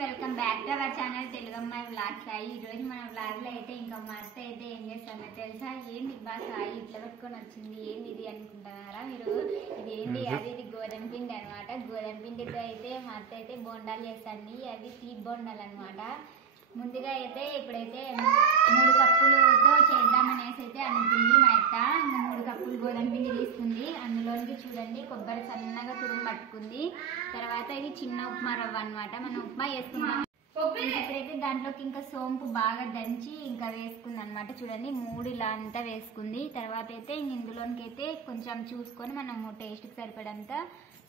Welcome back to our channel Telugu అమ్మాయి vlog Sai. ఈ రోజు మన వ్లాగ్ లో అయితే ఇంకా మా అత్త అయితే ఏం చేస్తామో తెలుసా? ఏంది బా సాయి ఇట్లా పెట్టుకొని వచ్చింది, ఏంది ఇది అనుకుంటున్నారా మీరు? ఇది ఏంటి అది ఇది గోధుమ పిండి అనమాట. గోధుమ పిండితో అయితే మా అత్త అయితే బోండాలు చేస్తుంది. అవి తీపి బోండాలు అనమాట. ముందుగా అయితే ఇప్పుడైతే 3 కప్పులతో చేద్దామనేసి అయితే అనుకుంది మా అత్త. 3 కప్పులు గోధుమ పిండి తీసుకుంది. అందులోనికి చూడండి కొబ్బరి సన్నగా తురుము పట్టుకుంది. తర్వాత ఇది చిన్న ఉప్మా రవ్వ అనమాట. మనం ఉప్మా వేసుకున్నాం. ఇప్పుడైతే దాంట్లోకి ఇంకా సోంపు బాగా దంచి ఇంకా వేసుకుంది అనమాట. చూడండి 3 ఇలా అంతా వేసుకుంది. తర్వాత అయితే ఇందులోనికి అయితే కొంచెం చూసుకొని మనము టేస్ట్కి సరిపడంత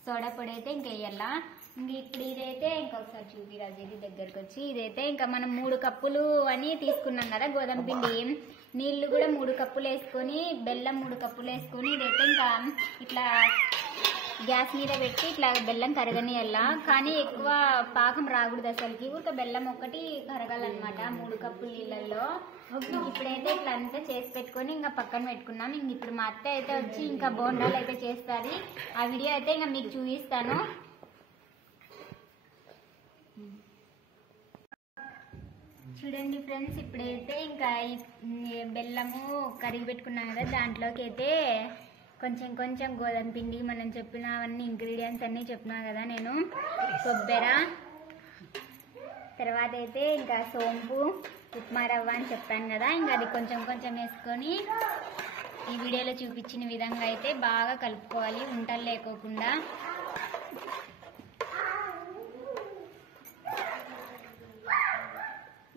సోడా పొడి అయితే ఇంకా వేయాలా. ఇంక ఇప్పుడు ఇదైతే ఇంకొకసారి చూపిరాజు ఇది దగ్గరకు వచ్చి, ఇదైతే ఇంకా మనం 3 కప్పులు అని తీసుకున్నాం కదా గోధుమ పిండి. నీళ్లు కూడా 3 కప్పులు వేసుకొని, బెల్లం 3 కప్పులు వేసుకొని ఇదైతే ఇంకా ఇట్లా గ్యాస్ మీద పెట్టి ఇట్లా బెల్లం కరగనియల్లా. కానీ ఎక్కువ పాకం రాకూడదు అసలుకి, ఊరిక బెల్లం ఒక్కటి కరగాలన్నమాట 3 కప్పుల నీళ్ళల్లో. ఇప్పుడైతే ఇట్లా అంతా చేసి పెట్టుకొని ఇంకా పక్కన పెట్టుకున్నాం. ఇంక ఇప్పుడు మా అత్త అయితే వచ్చి ఇంకా బోండాలు అయితే చేస్తుంది. ఆ వీడియో అయితే ఇంకా మీకు చూపిస్తాను. చూడండి ఫ్రెండ్స్, ఇప్పుడైతే ఇంకా బెల్లము కరిగి పెట్టుకున్నాం కదా, దాంట్లోకి అయితే కొంచెం కొంచెం గోధుమ పిండి, మనం చెప్పినవన్నీ ఇంగ్రీడియంట్స్ అన్నీ చెప్పినా కదా నేను, కొబ్బరి, తర్వాత అయితే ఇంకా సోంపు, ఉప్మా రవ్వ అని చెప్పాను కదా, ఇంకా అది కొంచెం కొంచెం వేసుకొని ఈ వీడియోలో చూపించిన విధంగా అయితే బాగా కలుపుకోవాలి ఉంటలు లేకోకుండా.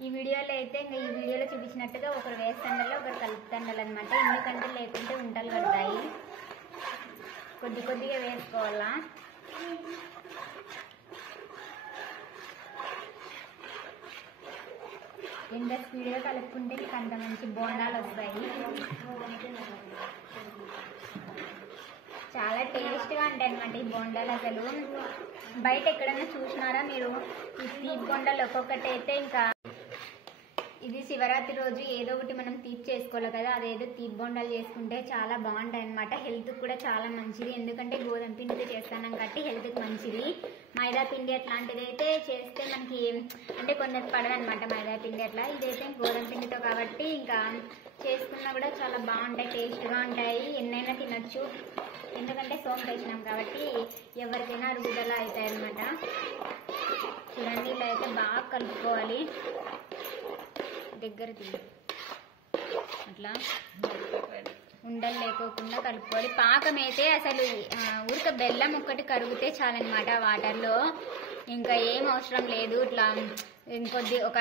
ఈ వీడియోలో అయితే ఇంకా ఈ వీడియోలో చూపించినట్టుగా ఒకరు వేస్తండలు ఒకరు కలుపుతండలు అనమాట. ఎందుకంటే లేకుంటే ఉంటలు పడతాయి. కొద్ది కొద్దిగా వేసుకోవాలా. ఎంత స్పీడ్గా కలుపుకుంటే అంత మంచి బోండాలు వస్తాయి. చాలా టేస్ట్గా ఉంటాయి అనమాట ఈ బోండాలు. అసలు బయట ఎక్కడైనా చూసినారా మీరు? ఈ బోండాలు ఒక్కొక్కటి అయితే ఇంకా ఇది శివరాత్రి రోజు ఏదో ఒకటి మనం తీపి చేసుకోవాలి కదా, అదేదో తీపి బొండాలు చేసుకుంటే చాలా బాగుంటాయి అనమాట. హెల్త్కి కూడా చాలా మంచిది. ఎందుకంటే గోధుమ పిండితో చేస్తాం కాబట్టి హెల్త్కి మంచిది. మైదా పిండి అట్లాంటిది అయితే చేస్తే మనకి అంటే కొందరు పడదనమాట మైదా పిండి అట్లా. ఇదైతే గోధుమ పిండితో కాబట్టి ఇంకా చేసుకున్నా కూడా చాలా బాగుంటాయి, టేస్ట్గా ఉంటాయి. ఎన్నైనా తినొచ్చు. ఎందుకంటే సోంపు వేసినాం కాబట్టి ఎవరికైనా అరుగుదల అవుతాయి అనమాట. చూడండి ఇలా అయితే బాగా కలుపుకోవాలి. దగ్గర అట్లా ఉండలు లేకోకుండా కలుపుకోవాలి. పాకం అయితే అసలు ఊరిక బెల్లం ఒక్కటి కరిగితే చాలన్నమాట వాటర్లో, ఇంకా ఏం అవసరం లేదు. ఇట్లా ఇంకొద్ది ఒక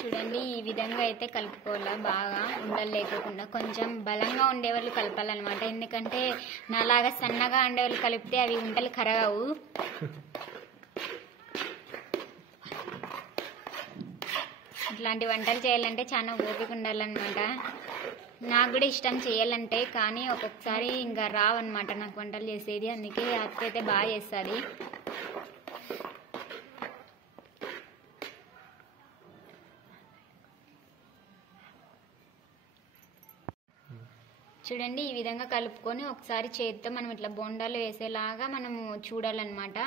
చూడండి ఈ విధంగా అయితే కలుపుకోవాలా బాగా ఉండలు లేకోకుండా. కొంచెం బలంగా ఉండేవాళ్ళు కలపాలన్నమాట. ఎందుకంటే నాలాగా సన్నగా ఉండేవాళ్ళు కలిపితే అవి ఉండలు కరగవు. ఇట్లాంటి వంటలు చేయాలంటే చాలా ఓపిక ఉండాలన్నమాట. నాకు కూడా ఇష్టం చేయాలంటే, కానీ ఒక్కొక్కసారి ఇంకా రావన్నమాట నాకు వంటలు చేసేది. అందుకే అత్త అయితే బాగా చేస్తుంది. చూడండి ఈ విధంగా కలుపుకొని ఒకసారి చేతితో మనం ఇట్లా బోండాలు వేసేలాగా మనము చూడాలన్నమాట.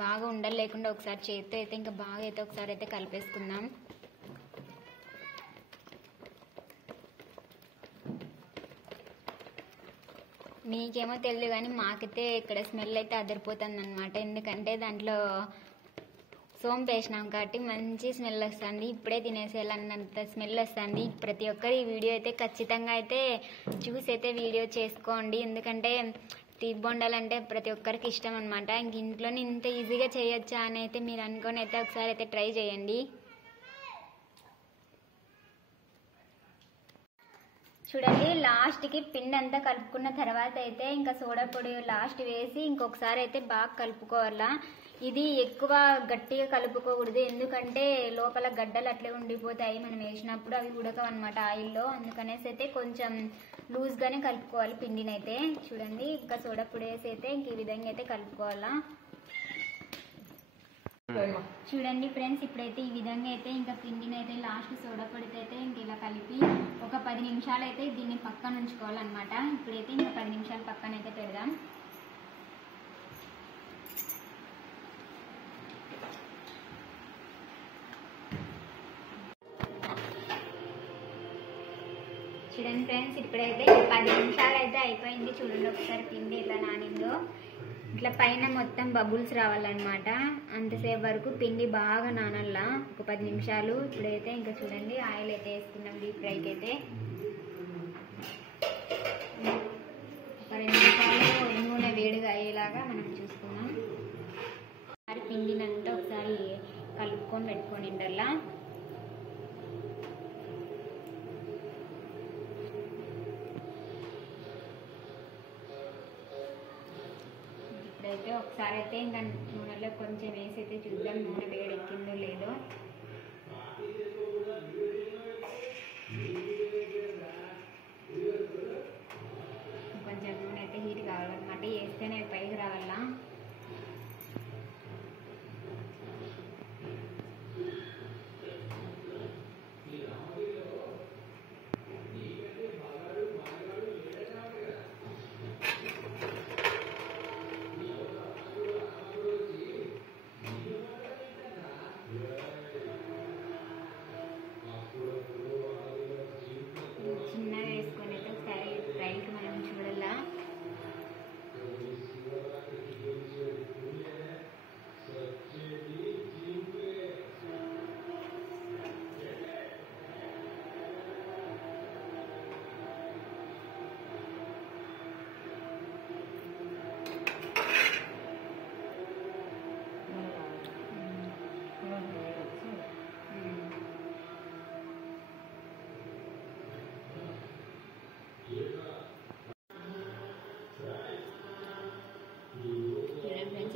బాగా ఉండలు లేకుండా ఒకసారి చేతితో అయితే ఇంకా బాగా అయితే ఒకసారి అయితే కలిపేసుకుందాం. మీకేమో తెలియదు కానీ మాకైతే ఇక్కడ స్మెల్ అయితే అదిరిపోతుంది అనమాట. ఎందుకంటే దాంట్లో సోంపు వేసినాం కాబట్టి మంచి స్మెల్ వస్తుంది. ఇప్పుడే తినేసేయాలన్నంత స్మెల్ వస్తుంది. ప్రతి ఒక్కరు ఈ వీడియో అయితే ఖచ్చితంగా అయితే చూసి అయితే వీడియో చేసుకోండి. ఎందుకంటే తీపి బొండాలు అంటే ప్రతి ఒక్కరికి ఇష్టం అనమాట. ఇంక ఇంట్లోనే ఇంత ఈజీగా చేయొచ్చా అని అయితే మీరు అనుకొని అయితే ఒకసారి అయితే ట్రై చేయండి. చూడండి లాస్ట్కి పిండి అంతా కలుపుకున్న తర్వాత అయితే ఇంకా సోడా పొడి లాస్ట్ వేసి ఇంకొకసారి అయితే బాగా కలుపుకోవాలా. ఇది ఎక్కువ గట్టిగా కలుపుకోకూడదు, ఎందుకంటే లోపల గడ్డలు అట్లే ఉండిపోతాయి మనం వేసినప్పుడు, అవి ఉడకవన్నమాట ఆయిల్లో. అందుకనేసి అయితే కొంచెం లూజ్గానే కలుపుకోవాలి పిండిని అయితే. చూడండి ఇంకా సోడా పొడి వేసి అయితే ఇంక ఈ విధంగా అయితే కలుపుకోవాలా. చూడండి ఫ్రెండ్స్, ఇప్పుడైతే ఈ విధంగా అయితే ఇంకా పిండిని అయితే లాస్ట్ సోడా పొడితో అయితే ఇంక ఇలా కలిపి ఒక 10 నిమిషాలు అయితే దీన్ని పక్కన ఉంచుకోవాలన్నమాట. ఇప్పుడైతే ఇంకా 10 నిమిషాలు పక్కన అయితే పెడదాం. చూడండి ఫ్రెండ్స్, ఇప్పుడైతే 10 నిమిషాలు అయితే అయిపోయింది. చూడండి ఒకసారి పిండి ఎట్లా నానిందో. ఇట్లా పైన మొత్తం బబుల్స్ రావాలన్నమాట. అంతసేపు వరకు పిండి బాగా నానల్లా, ఒక 10 నిమిషాలు. ఇప్పుడైతే ఇంకా చూడండి ఆయిల్ అయితే వేసుకున్నాం డీప్ ఫ్రైకి అయితే. ఒక 2 నిమిషాలు నూనె వేడిగా అయ్యేలాగా మనం చూసుకున్నాం. ఒకసారి పిండినంతా ఒకసారి కలుపుకొని పెట్టుకొని ఇంటల్లా. అయితే ఒకసారి అయితే ఇంకా నూనెలో కొంచెం వేసి అయితే చూద్దాం నూనె వేడెక్కిందో లేదో. కొంచెం నూనె అయితే హీట్ కావాలన్నమాట, వేస్తేనే పైకి రావాలా.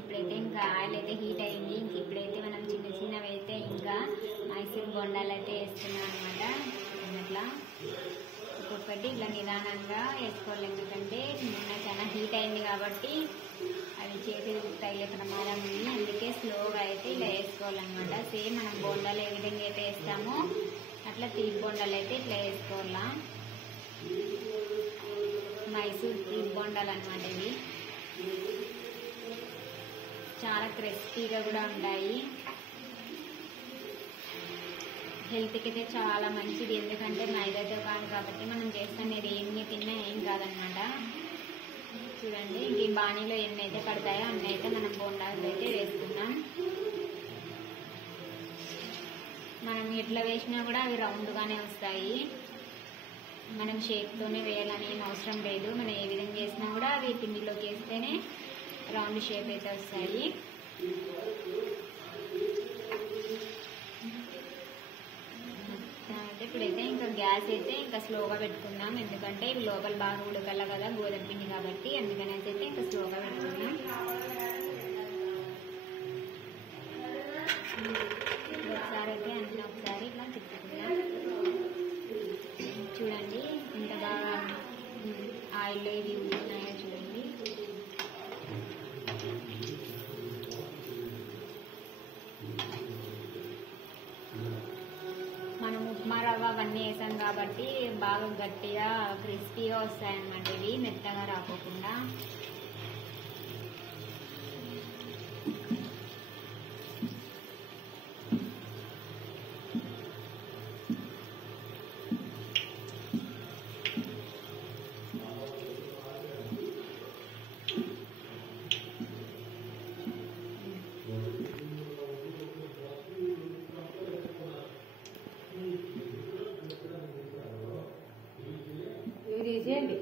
ఇప్పుడైతే ఇంకా ఆయిల్ అయితే హీట్ అయింది. ఇంక ఇప్పుడైతే మనం చిన్న చిన్నవి అయితే ఇంకా మైసూర్ బొండాలు అయితే వేస్తున్నాం అనమాట. అట్లా ఒక్కొక్కటి ఇట్లా నిదానంగా వేసుకోవాలి, ఎందుకంటే నిన్న చాలా హీట్ అయింది కాబట్టి అవి చేతులు తగిలే ప్రమాదం ఉంది. అందుకే స్లోగా అయితే ఇలా వేసుకోవాలన్నమాట. సేమ్ మనం బొండాలు ఏ విధంగా అయితే వేస్తామో అట్లా తీపి బొండాలు అయితే ఇట్లా వేసుకోవాలా. మైసూర్ తీపి బొండాలు అనమాట ఇవి. చాలా క్రిస్పీగా కూడా ఉంటాయి. హెల్త్కి అయితే చాలా మంచిది, ఎందుకంటే మైదాతో కాదు కాబట్టి మనం చేస్తున్నది ఎన్ని తిన్నా ఏం కాదనమాట. చూడండి ఈ బాణీలో ఎన్ని అయితే పడతాయో అన్ని అయితే మనం బోండాలు అయితే వేసుకున్నాం. మనం ఎట్లా వేసినా కూడా అవి రౌండ్గానే వస్తాయి. మనం షేప్తోనే వేయాలని ఏం అవసరం లేదు. మనం ఏ విధంగా చేసినా కూడా అవి పిండిలోకి వేస్తేనే రౌండ్ షేప్ అయితే వస్తాయి. ఇప్పుడైతే ఇంకా గ్యాస్ అయితే ఇంకా స్లోగా పెట్టుకుందాం, ఎందుకంటే ఇవి లోపల బాగా ఉడకల్ల కదా గోధుమ పిండి కాబట్టి, అందుకనేసి అయితే ఇంకా స్లోగా పెట్టుకుందాం. ఒకసారి అయితే అన్నీ ఒకసారి ఇట్లా తిప్పుకుందాం. చూడండి ఎంత బాగా ఆయిల్లో ఇవి ఉన్నాయో చూడండి. మనం ఉప్మా రవ్వ అవన్నీ వేసాం కాబట్టి బాగా గట్టిగా క్రిస్పీగా వస్తాయన్నమాట. ఇవి మెత్తగా రాకోకుండా. తీసేయండి,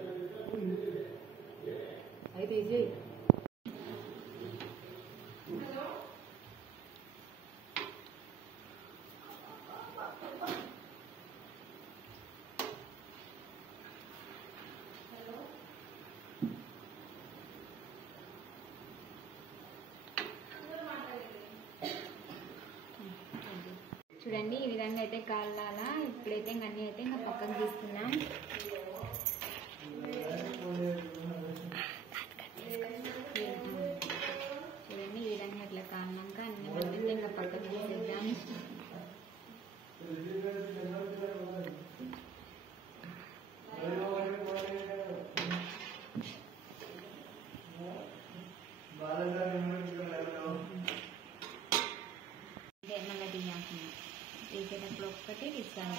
అవి తీసేయి. చూడండి ఈ విధంగా అయితే కాలాలా. ఇప్పుడైతే ఇంకా అన్నీ అయితే ఇంకా పక్కకు తీసుకున్నాం. చూడండి ఈ విధంగా ఇట్లా కాలినాక అన్ని మనం అయితే ఇంకా ఒకటి ఇస్తాను.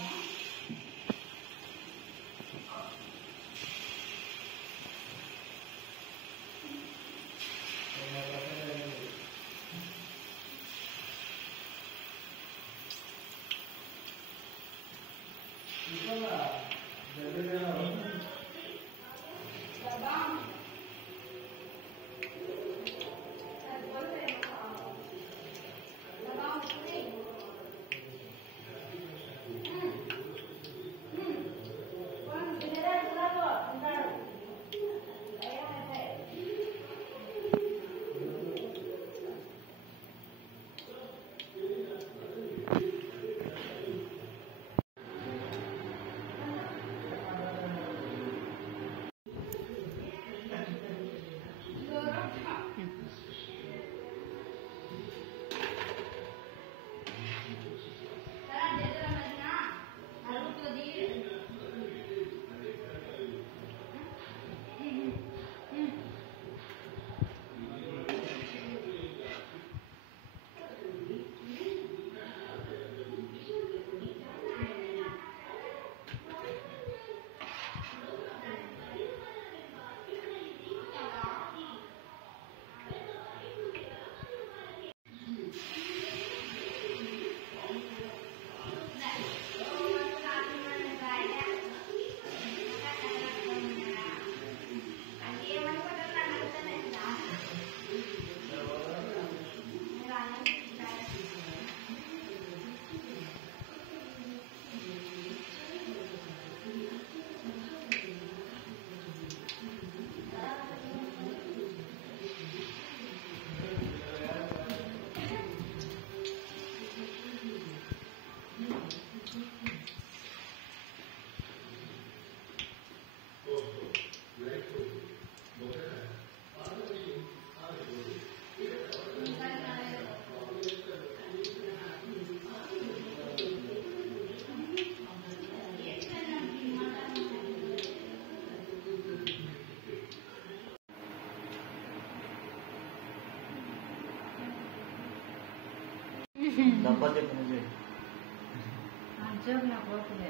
జోక్ నాకు పోతుంది.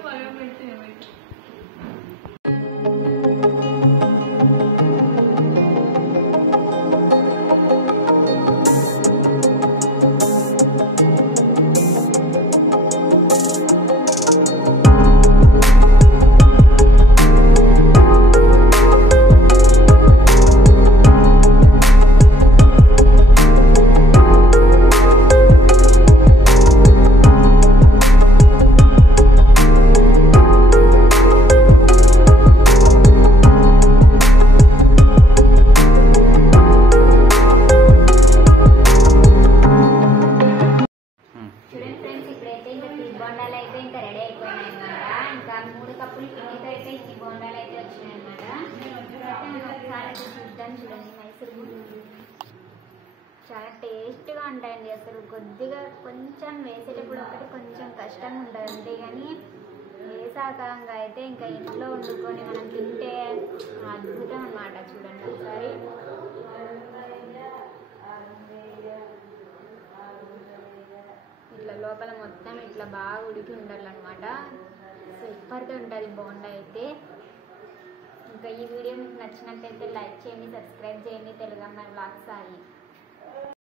మగం పెడితే ఏమైతే బోండాలు అయితే ఇంకా రెడీ అయిపోయినాయి అనమాట. ఇంకా 3 కప్పులు పిండితో అయితే ఈ బోండాలు అయితే వచ్చినాయి అనమాట. మనం ఒకసారి అయితే చూద్దాం. చూడండి, మైసూర్ బోండాలు చాలా టేస్ట్గా ఉంటాయండి. అసలు కొద్దిగా కొంచెం వేసేటప్పుడు ఒకటి కొంచెం కష్టంగా ఉంటుంది అంతే, కానీ వేసాకంగా అయితే ఇంకా ఇంట్లో వండుకొని మనం తింటే అద్భుతం అనమాట. చూడండి ఒకసారి ఇట్లా లోపల మొత్తం ఇట్లా బాగా ఉడికి ఉండాలన్నమాట. సూపర్గా ఉంటుంది బోండా అయితే. ఇంకా ఈ వీడియో మీకు నచ్చినట్టయితే లైక్ చేయండి, సబ్స్క్రైబ్ చేయండి. తెలుగమ్మాయి వ్లాగ్స్ సాయి.